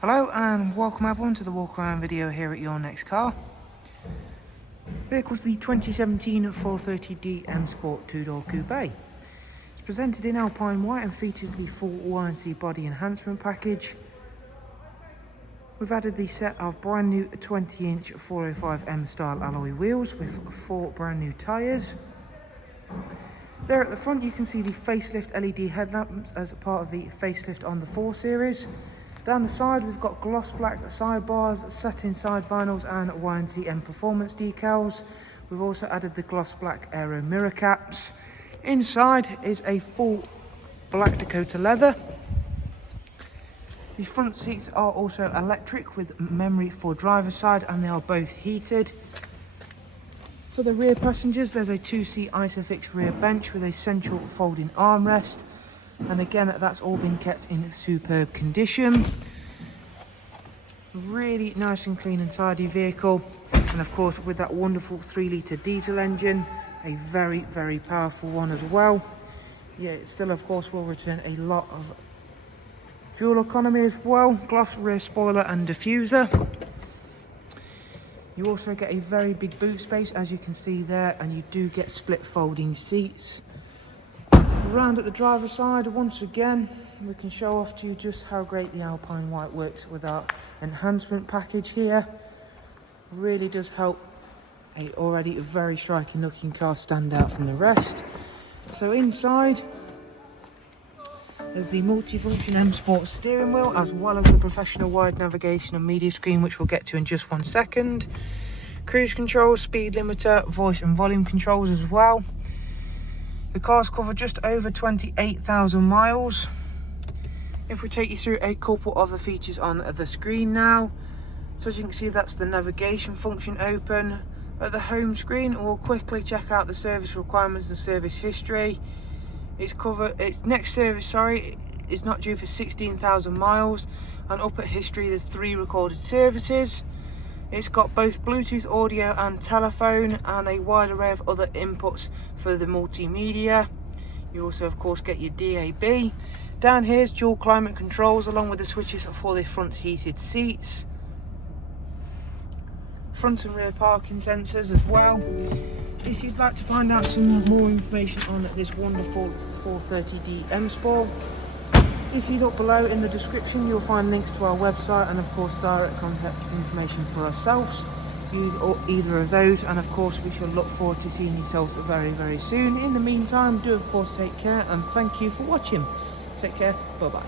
Hello and welcome everyone to the walk around video here at Your Next Car. Vehicle's the 2017 430D M Sport 2-door coupe. It's presented in Alpine White and features the full YNC body enhancement package. We've added the set of brand new 20-inch 405M style alloy wheels with 4 brand new tyres. There at the front you can see the Facelift LED headlamps as a part of the Facelift on the 4 Series. Down the side we've got gloss black sidebars, satin side vinyls and YNC Mperformance decals. We've also added the gloss black aero mirror caps. Inside is a full black Dakota leather. The front seats are also electric with memory for driver's side and they are both heated. For the rear passengers there's a 2-seat Isofix rear bench with a central folding armrest. And again, that's all been kept in superb condition. Really nice and clean and tidy vehicle. And of course, with that wonderful 3-litre diesel engine, a very, very powerful one as well. Yeah, it still, of course, will return a lot of fuel economy as well. Gloss rear spoiler and diffuser. You also get a very big boot space, as you can see there, and you do get split folding seats. Around at the driver's side, once again, we can show off to you just how great the Alpine White works with our enhancement package here. Really does help a already very striking looking car stand out from the rest. So inside, there's the multifunction M Sport steering wheel, as well as the professional wide navigation and media screen, which we'll get to in just one second. Cruise control, speed limiter, voice and volume controls as well. The car's covered just over 28,000 miles. If we take you through a couple of the features on the screen now. So as you can see, that's the navigation function open. At the home screen, we'll quickly check out the service requirements and service history. Its next service, is not due for 16,000 miles. And up at history, there's 3 recorded services. It's got both Bluetooth audio and telephone and a wide array of other inputs for the multimedia. You also of course get your DAB. Down here is dual climate controls along with the switches for the front heated seats. Front and rear parking sensors as well. If you'd like to find out some more information on this wonderful 430D M Sport, if you look below in the description, you'll find links to our website and of course direct contact information for ourselves. Use either of those, and of course we shall look forward to seeing yourselves very, very soon. In the meantime, do of course take care and thank you for watching. Take care, bye bye.